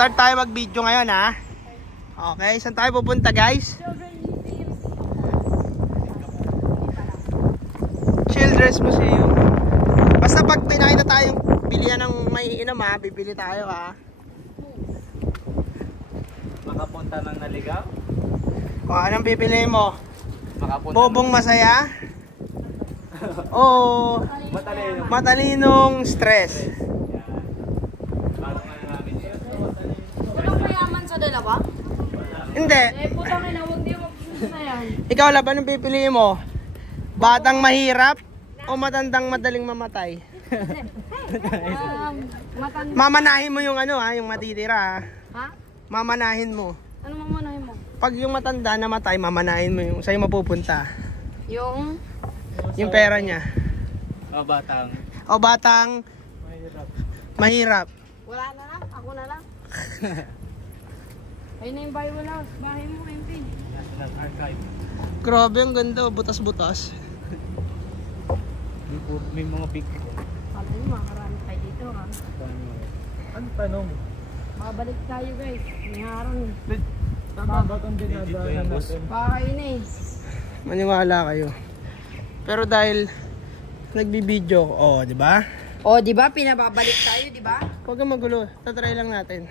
Start tayo mag-video ngayon ha. Okay, saan tayo pupunta guys? Children's Museum. Basta pag may nakita tayong bilihan ng may inom ha, bibili tayo ha. Makapunta ng naligaw? Kung anong bibili mo? Makapunta Bobong masaya? O matalinong stress? Walang mayaman sa dalawa? Hindi. Putang ina, huwag di magpupunta na yan. Ikaw laban ang pipiliin mo? Batang mahirap o matandang madaling mamatay? Mamanahin mo yung ano ha, yung matitira ha. Ha? Mamanahin mo. Ano mamanahin mo? Pag yung matanda namatay, mamanahin mo yung sa'yo mapupunta. Yung Pera niya. O batang O batang mahirap. wala na lang, ako na lang. Ayun na yung Bible house, bahay mo, MP. National Archive. Grabe, ang ganda. Butas-butas. May mga picture. Kala nyo, makarami tayo dito ha. Ano tanong? Makabalik tayo guys, may harang. Tama ba kung dinadaanan natin? Bahay na eh. Maniwala kayo. Pero dahil nagbibideo, oh, di ba? O, di ba? Pinababalik tayo, di ba? Huwag kang magulo. Tatry lang natin.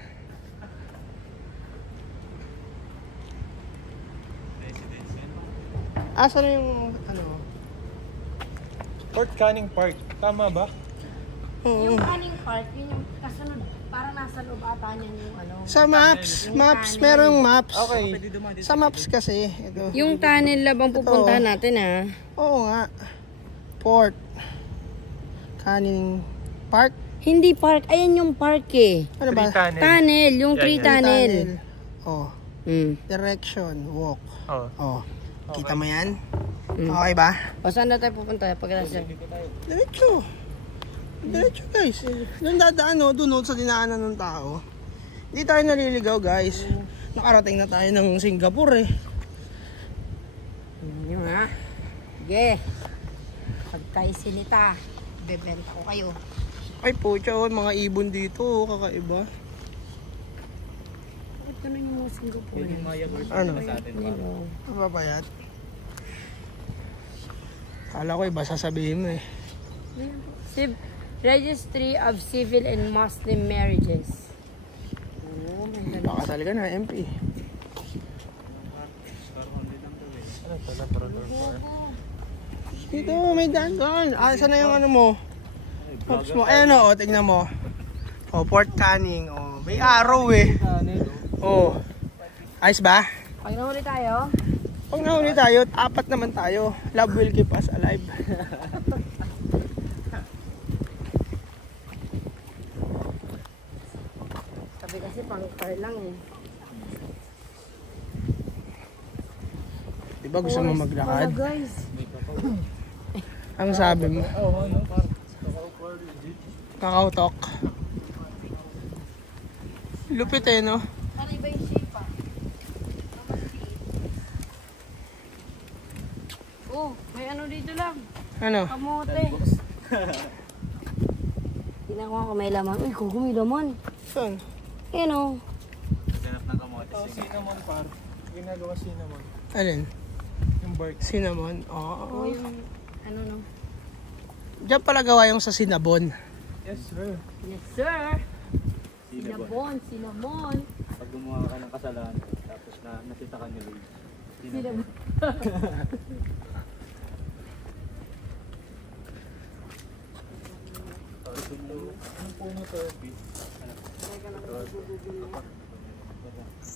Asa na yung ano? Fort Canning Park. Tama ba? Yung Canning Park, yun yung kasunod. Parang nasa loob ata niyan yung ano. Sa maps, merong maps. Okay. Sa maps kasi, ito. Yung tunnel labang pupuntahan natin ha. Oo nga. Fort Canning Park. Hindi park, ayan yung park eh. Ano ba? Tunnel, yung tree tunnel. Oh. Mm. Direction, walk. Oo. Oh. Kita mo yan? Mm. Okay ba? O saan na tayo pupunta? Pagkatapos Diretso. Diretso guys. Doon dadaan o, doon sa dinaanan ng tao. Hindi tayo naliligaw guys. Nakarating na tayo ng Singapore eh. yun ha. Sige. Pag tayo sinita, bebenta ko kayo. Ay pucha, mga ibon dito, kakaiba. Bakit ganun yung mga Singapore? Ano? Sa atin pa. Mapapayat. Kala ko iba sasabihin mo eh. Registry of Civil and Muslim Marriages. Oh, may ganun. Pakasal ka na, MP. Dito, may daan doon. Saan na yung ano mo? Pops mo. Ayan o, tingnan mo. O, Fort Canning. O, may arrow eh. O. Ayos ba? Pag nahuli tayo, Pag nahuli tayo, apat naman tayo. Love will keep us alive. sabi kasi pang car lang eh. Diba gusto mo maglakad? Guys. Ang sabi mo? Kakautok. Lupit eh, no? Ano iba yung shape ah? Oh, may ano dito lang. Ano? Kamote. Tinakuha ko may laman. Uy, kuko may laman. Saan? Ayan o. Ganap ng kamote. Cinnamon par. Ginagawa cinnamon. Alin? Yung bark. Cinnamon? Oh, Oo. yung ano no. Diyan pala gawa yung sa Cinnabon. Yes, sir. Yes, sir. Cinnabon. Cinnamon. Pag gumawa ka ng kasalanan, tapos nakita ka ni Louie. Cinnamon. Anong puno to?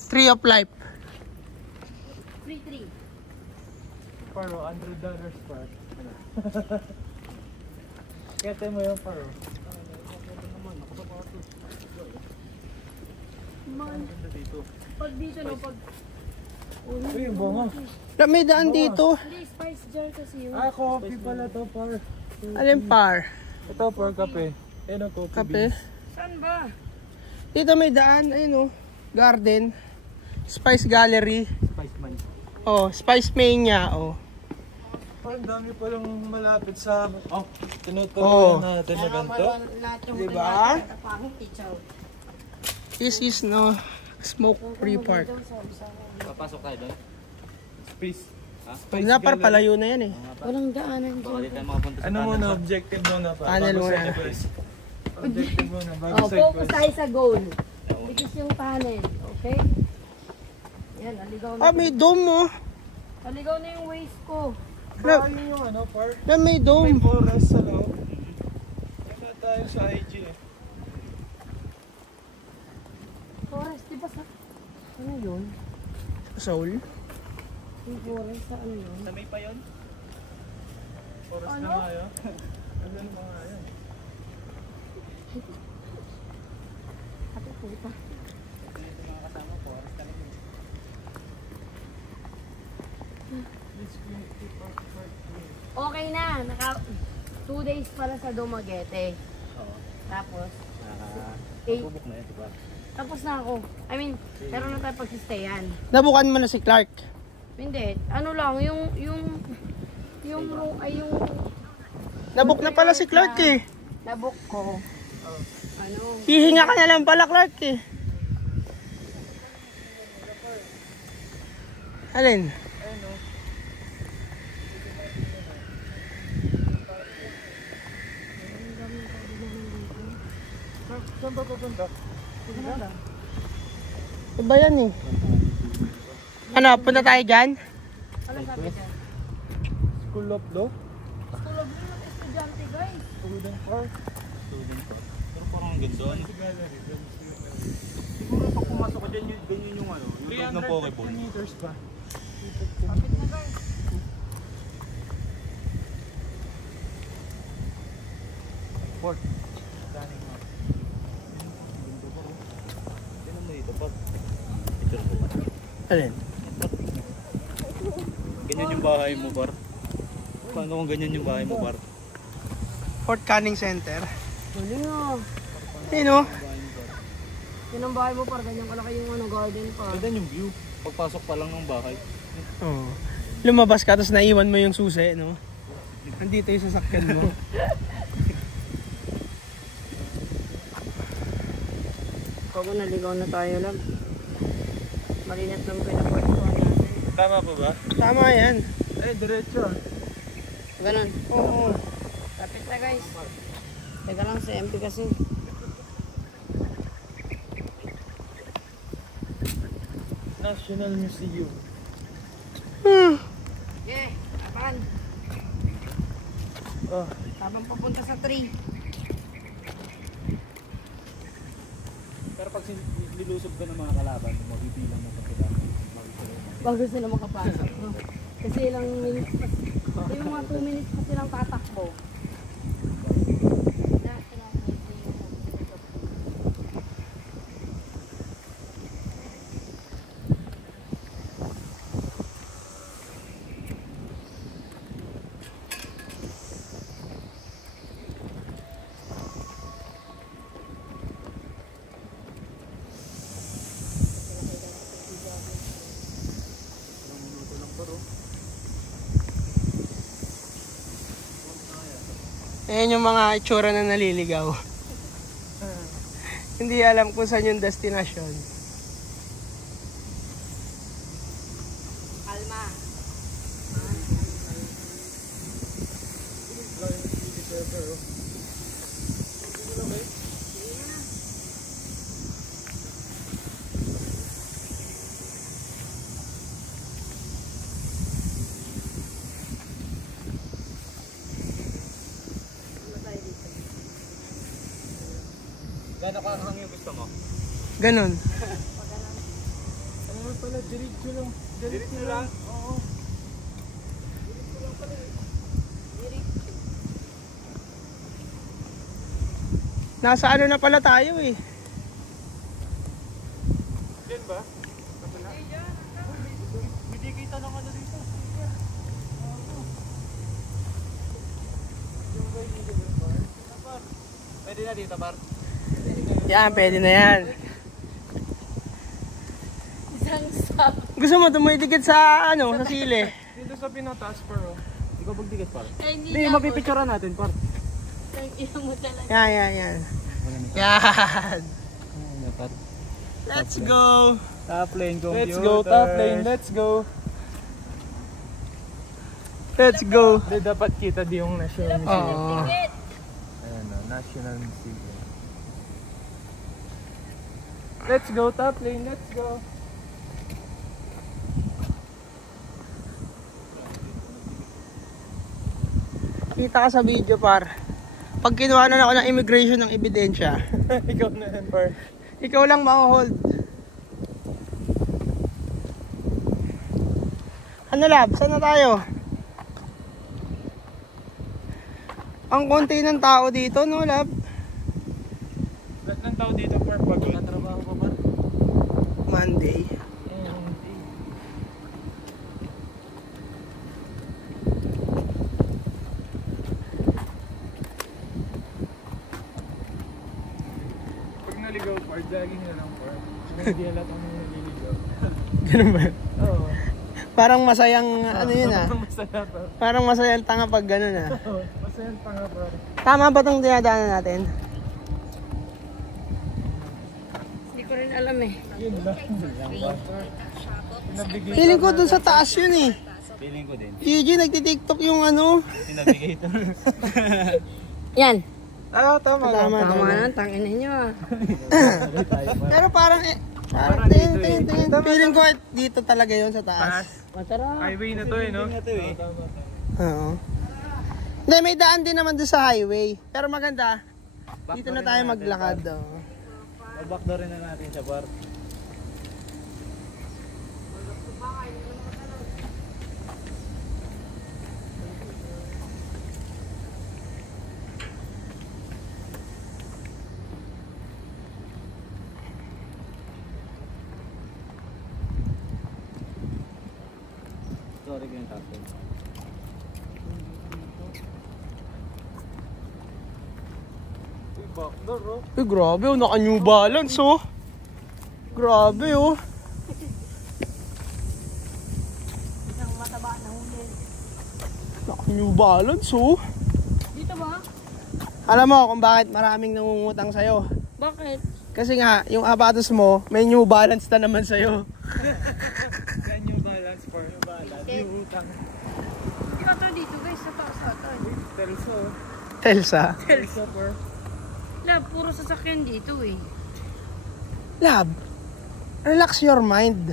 Tree of Life. Free. Paro, $100 par. Kete mo yung paro. Man. Pag dito no, pag... Uy, bunga. May daan dito. Hindi, spice jar kasi yun. Ah, coffee pala to par. Alin par? Ito par kape. Yan ang coffee Kape. beans. Saan ba? Dito may daan. Ayun o. Garden. Spice Gallery. Spice man. Oh, Spice Mania. Oh. Ang dami palang malapit sa Oh. tinuturuan natin na ganito. Lahat yung Diba? pangit, teacher. This is no smoke-free park. Papasok tayo doon. Please. Pag na par, palayo na yan eh. Walang daanan Baka di dyan. tayo makapunta sa Ano tunnel, muna, par. objective muna pa. Tunnel bago muna. side quest. Objective muna, bago Oh, side focus quest. tayo sa goal. Which is yung tunnel. Okay? Yan, naligaw na. Ah, may dome mo. Naligaw na yung waist ko. Baka yun yung ano, park. Na may May dome. forest sa loob. Kaya tayo sa IG eh. Forest, di ba sa... Ano yun? Soul. Yung forest sa ano yun? May pa yun? Forest Ano? na nga yun. Ano ba nga yun? Ate puta. Okay na. 2 days pala sa Dumaguete. Oo. Tapos, Bubuk na yun, diba? tapos na ako. I mean, meron na tayo pagsistayan. Nabukan mo na si Clark. Hindi. Ano lang, yung Nabuk na pala si Clark eh. nabook ko. Ano? Hihinga ka na lang pala Clark eh. Alin? Saan ba pupunta? Iba yan eh. Ano, punta tayo dyan? Ano sabi dyan? School of Law? School of Law ng estudyante, guys. Student Park? Student pa. Pero parang ang ganda. Ano? Gallery. Siguro pag pumasok ka dyan, ganyan yung ano, yung loob ng Pokeball. 350 meters pa. Kapit na, guys. Port. Tignan mo dito, par. Picture ko pa. Alin? Ganyan yung bahay mo, par. Paano kung ganyan yung bahay mo, par? Fort Canning Center. Galing ah. Ayun oh. Yan ang bahay mo, par. Ganyan kalaki yung ano, garden pa. Ganda yung view. Pagpasok pa lang ng bahay. Oh. Lumabas ka tapos naiwan mo yung susi, no? Nandito yung sasakyan mo. Pag naligaw na tayo lang. Malinat lang pinapagpuan natin. Tama pa ba? Tama yan. Eh, diretso ah. Ganon. Oo. Kapit na, guys. Teka lang sa MP kasi. National Museum. Yeah, apan. Oh, Habang papunta sa tree. Pero pag nilusob ka ng mga kalaban, mabibilang mo pa sila. Bago sila makapasok. No? Kasi ilang minutes pa. Yung mga 2 minutes pa silang tatakbo. Ayan yung mga itsura na naliligaw. Hindi alam kung saan yung destination. Alma. Gano'n ka ang yung gusto mo? Ganon. ano pala, diretso lang. Diretso lang? Oo. Nasa ano na pala tayo eh. Diyan ba? Hindi kita ng ano dito. Pwede na dito, par. Yan, pwede na yan. Isang stop. Gusto mo dumidikit sa ano, sa sili. Dito sa Pinatas, pero. Hindi ka magdikit, par. Hindi Hindi, mapipicturean natin, par. Ang ina mo talaga. Yan, yan, yan. Yan. Ano, par? Let's go! Top lane computer. Let's go, top lane. Let's go. Let's go! Hindi, dapat kita di yung national music. Oo. Ayan o, national music. Let's go, top lane. Let's go. Kita ka sa video, par. Pag kinuha na ako ng immigration ng ebidensya, Ikaw na yan, par. ikaw lang ma-hold. Ano, lab? Saan na tayo? Ang konti ng tao dito, no, lab? Lahat ng tao dito, par, pagod. Trabaho pa ba? Monday. Pag naligaw, par, jogging na lang, par. Hindi alat ang naliligaw. Ganun ba? Oo. Parang masayang, ano yun ah. Masaya, par. Parang masayang tanga pag ganun ah. Masaya pa nga, par. Tama ba itong dinadaanan natin? Hindi ko rin alam eh. Yun lang. Nabigay Feeling ko dun sa taas yun eh. Feeling ko din. Gigi, nagtitiktok yung ano. Sinabigator. Yan. Ah, tama lang. Tama na, tangin ninyo ah. Pero parang feeling ko dito talaga yun sa taas. Masarap. Highway na to eh, no? Tama. Oo. Hindi, may daan din naman doon sa highway. Pero maganda. Dito na tayo maglakad. Oh. Backdoor rin na natin sa bar. Sorry ko yung tapos. Backdoor, oh. Uy, grabe oh. Naka New Balance oh. Grabe oh. Isang mataba na huli. Naka New Balance oh. Dito ba? Alam mo kung bakit maraming nangungutang sa'yo. Bakit? Kasi nga, yung abatos mo, may New Balance na naman sa'yo. Yan yung balance, par. Yung balance. Yung utang. Di ba ito dito guys? Sa taas ata. Telso. Telsa. Telso, par. Lab, puro sasakyan dito eh. Lab, relax your mind.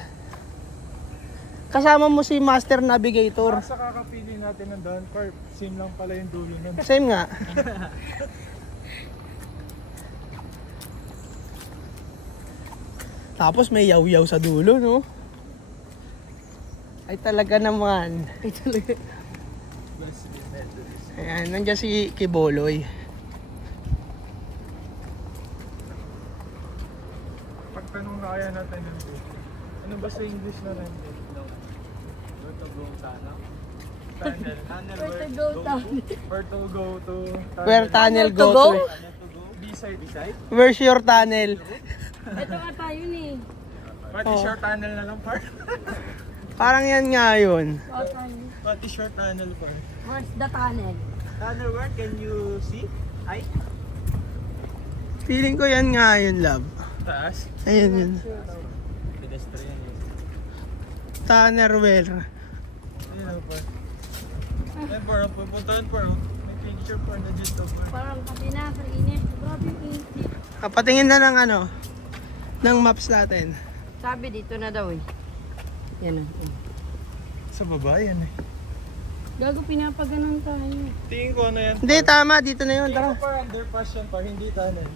Kasama mo si Master Navigator. Sa kakapili natin ng daan, par. Same lang pala yung dulo nun. Same nga. Tapos may yaw-yaw sa dulo, no? Ay talaga naman. Ay talaga. Ayan, nandiyan si Kiboloy. Pagtanong na kaya natin yung ano ba sa English na rin? Where to go sana? Tunnel. Where to go down? Where to go to? Where tunnel To go go? to? B-side. B-side? Where's your tunnel? Ito nga tayo eh. Pati short tunnel na lang, par. Parang yan nga yun. Oh, tayo. Pati short tunnel, par. Where's the tunnel? Tunnel, where can you see? Ay? Feeling ko yan nga yun, love. Taas. Ayun yun. Pedestrian yun. Tannerwell. Ayun, par. Ayun, par. Pupuntahan, par. May picture, par, na dito, par. Parang kasi na sa init. Grabe yung init dito. Patingin na ng ano, ng maps natin. Sabi dito na daw eh. Yan o. Sa baba, yan eh. Gago, pinapaganon tayo. Tingin ko ano yan. Hindi, tama. Dito na yun. Tingin Tara. ko par underpass yan, par. Hindi tunnel.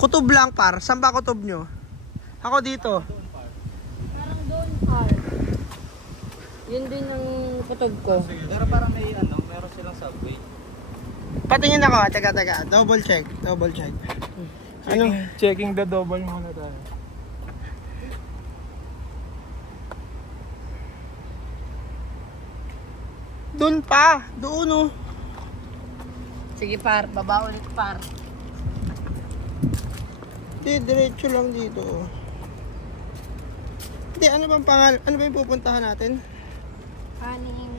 Kutob lang, par. Saan ba kutob nyo? Ako dito. Parang doon, par. Yun din ang kutob ko. Pero parang may ano, meron silang subway. Patingin ako. Teka. Double check. Ano? Checking the double muna tayo. Doon pa. Doon oh. Sige par, baba ulit par. Hindi, diretso lang dito oh. Hindi, ano bang pangalan? Ano ba yung pupuntahan natin? Kaning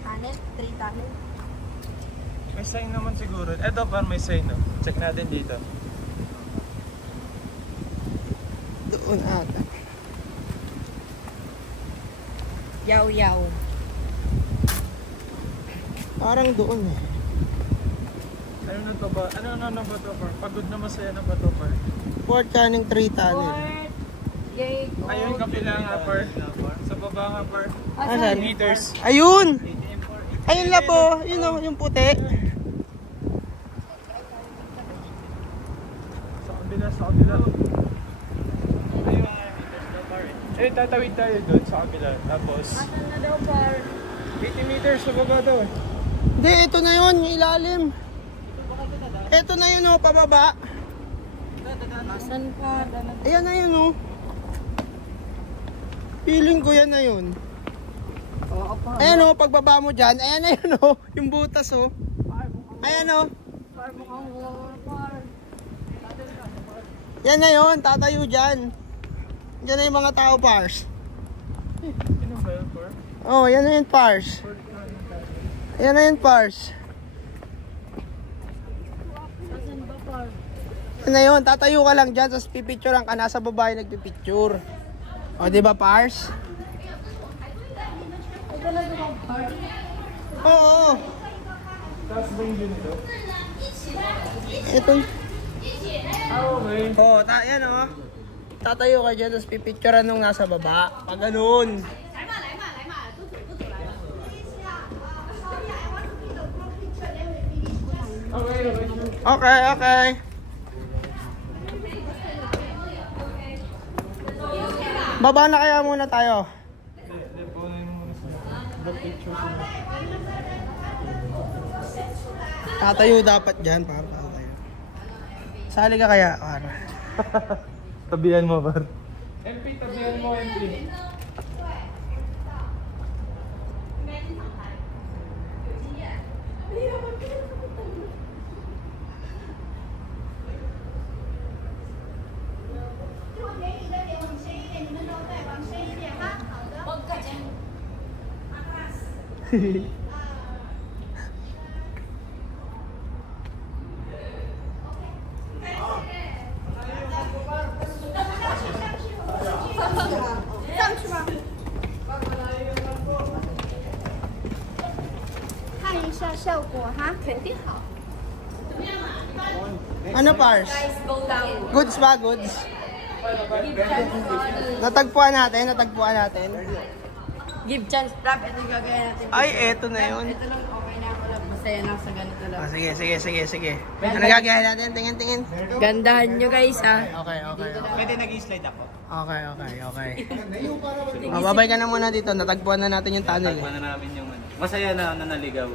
tunnel, 3 tunnel. May sign naman siguro. Eto par may sign no. Check natin dito. Doon ata. Yaw. Parang doon eh. Ano na to ba? Ano na ba to par? Pagod na masaya na ba to par? Fort Canning 3 tunnel. Gate. Ayun kapila nga par. Sa baba nga par. Asan? Meters. Ayun! Ayun labo, yun o, yung puti. Sa kabila. Ayun nga meters na par. Eh tatawid tayo doon sa kabila. Tapos Asan na daw, par? 80 meters sa baba to. Hindi, ito na yun, yung ilalim. Ito na yun o, pababa. Asan pa? Ayan na yun o. Feeling ko yan na yun. Oo, par. Ayan o, pagbaba mo dyan, ayan na yun o. Yung butas o. Ayan o. Par, mukhang par. Yan na yun, tatayo dyan. Diyan na yung mga tao, Pars. Sino ba yun par? Oh, yan na yun, Pars. Ayan na yun, Pars. Asan ba, par? Yan na yun, tatayo ka lang dyan, tapos pipicturean ka, nasa babae nagpipicture. O, di ba, Pars? Ay, talaga ba, par? Oo. Taas ba yung dito? Ito. Okay. Oo, yan o. Tatayo ka dyan, tapos pipicturean nung nasa baba. Pag ganun. Okay. Baba na kaya muna tayo. Hindi po na yung muna sa the pictures na. Tatayo dapat dyan para tayo. Sali ka kaya, para. Tabihan mo par. MP, tabihan mo MP. Ano, Pars? Goods ba? Goods? Natagpuan natin. Give chance, prop. Ito yung gagawin natin. Ay, eto na yun. Ito lang, okay na ako lang. Masaya na sa ganito lang. Sige. Ano gagawin natin? Tingin. Gandahan nyo guys, ah. Okay. Pwede nag-slide ako. Okay. Mababay ka na muna dito. Natagpuan na natin yung tunnel. Tagpuan na namin yung ano. Masaya na naligaw.